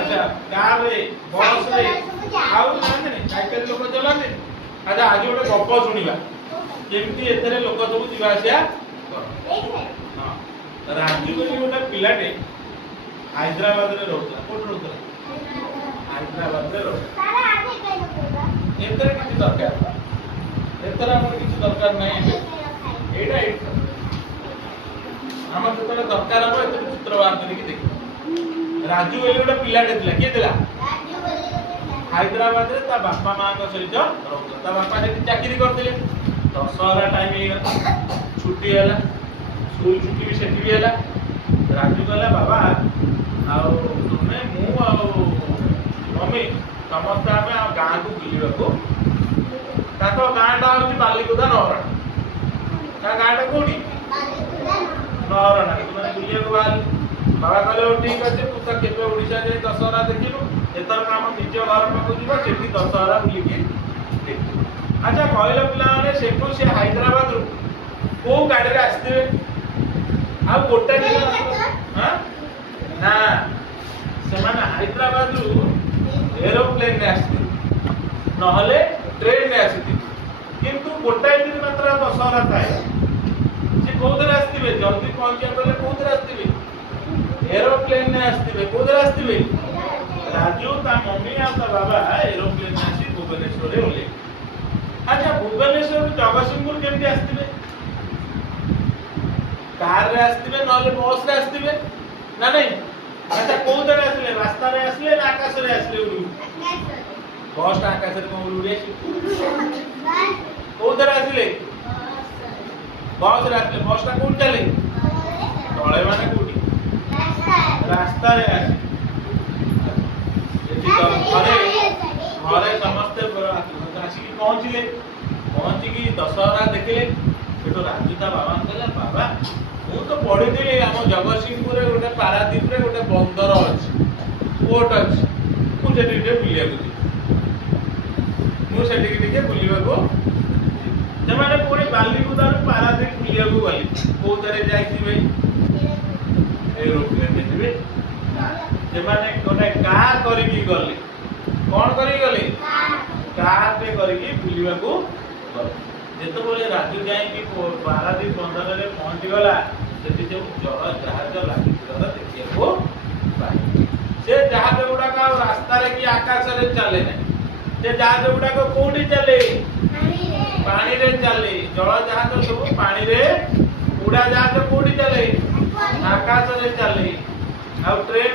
अच्छा कार रे बस रे आउ जाने साइकेल लोक चलाते अच्छा आज गोटे गप सुनिबा केमती एथरे लोक सब दिवा आसिया हां राजू बोली गोटे पिलाटे हैदराबाद रे रहउता कोठ रहउता हैदराबाद रे रहउता सारा आगे कई रहउता एथरे किछि दरकार एथरे हमर किछि दरकार नै एटा हमर जतले दरकार हम एथरे चित्र बार करी देखि राजू बोली गोटे पिलाटे थिला के थिला राजू बोली हैदराबाद रे ता बापा मां को सहित रहउता ता बापा सेठी चाकरी करथिले दशहरा टाइम हे छुट्टी हैला स्कूल छुट्टी भी सेठी भी हैला राजू कहला बाबा आउ तुमे मु आउ मम्मी समस्त आमे आ गां को बुलिबाको ताको गांटा होची बालीकुदा नहर ता गांटा कोडी बालीकुदा नहर ना तुमे बुलियाको बाल बाबा कहले ठीक अछि तू त केबे ओडिसा जे दशहरा देखिलु एतर काम निज घर पाको जीवा सेठी दशहरा बुलिके अच्छा कहले पिला माने सेठू से हैदराबाद रु को गाड़ी रे आस्ते आ गोटे दिन हां ना से माने हैदराबाद रु एरोप्लेन ने आस्ते नहले ट्रेन ने आस्ते किंतु गोटे दिन मात्र दशहरा थाए से कोदर आस्ते जल्दी पहुंचिया गले कोदर आस्ते एरोप्लेन ने आस्ते कोदर आस्ते राजू ता मम्मी आ ता बाबा एरोप्लेन ने आसी भुवनेश्वर रे ओले अच्छा भुवनेश्वर जगतसिंहपुर केमती आस्ते कार रे आस्ते नले बस रे आस्ते ना नहीं अच्छा कोदर आसले रास्ता रे आसले ना आकाश रे आसले उडू बस आकाश रे कोन उडे कोदर आसले बस रे आसले बस ता कोन चले तळे माने कोठी रास्ता रे आसी एठी घरे समस्त आसी की पहुंची की दशहरा देखले तो राजू ता बाबा कहला बाबा मु तो पढी दिले हम जगतसिंहपुर रे गोटे पारादीप रे गोटे बंदर अछि कोट अछि मु सेठी के बुलिया को मु सेठी के बुलिया को जमाने पूरे बालीकुदा रे पारादीप बुलिया को गली कोतरे जाईथिबे एरोप्लेन देखिबे जमाने गोटे कार करी की गले कोन करी गले कार पे करी की बुलिया को गले जेतो बोले राजू जाई की पारादीप बंदर रे पहुंची गला सेठी जो जहाज लागी रहा देखिए को पाई से जहाज गुडा का रास्ता रे की आकाश रे चले नहीं से जहाज गुडा को कोठी चले पानी रे चले जल जहाज सब पानी रे उड़ा जहाज कोठी चले आकाश रे चले आ ट्रेन